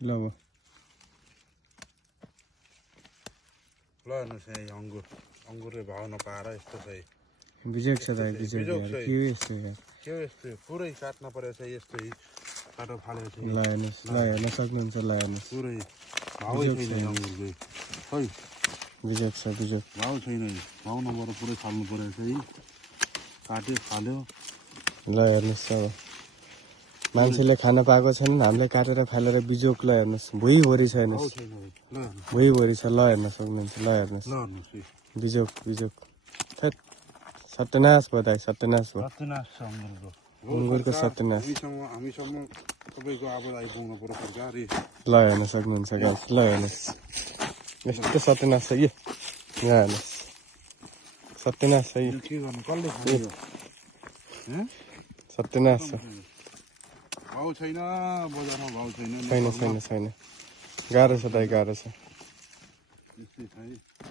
ल अब ल हेर्नुहोस् यहाँ अङ्गुरले भाउ नपाएर यस्तो छ बिजोक छ दाइ बिजोक यार के हो यस्तो यार के हो यस्तो पुरै काट्न परेको छ यस्तो काटो फालेको छ ल हेर्नुहोस् ल हेर्न सक्नुहुन्छ ल हेर्नुहोस् पुरै भाउ छैन अङ्गुरको खै बिजोक छ बिजोक भाउ छैन भाउ नभएर पुरै फाल्नु परेको छ काट्यो फाल्यो ल हेर्नुहोस् अब मान्छेले खान पाएको छैन हामीले काटेर फालेर बिजोक ल हेर्नुहोस् भुइँभरि छ हेर्नुहोस् भुइँभरि छ ल हेर्न सक्नुहुन्छ ल हेर्नुहोस् बिजोक बिजोक थेट सत्यनाश भयो दाइ सत्यनाश भयो अङ्गुरको सत्यनाश हामीसम्म तपाईँको आवाज आइपुग्नु पर्यो सरकारी ल हेर्न सक्नुहुन्छ गाइस ल हेर्नुहोस् यस्तो सत्यनाश छ यो यहाँ हेर्नुहोस् सत्यनाश छ यो के गर्नु कसले खाने सत्यनाश छ भाउ छैन बजारमा भाउ छैन छैन छैन छैन गाह्रो छ दाइ गाह्रो छ त्यस्तै छ है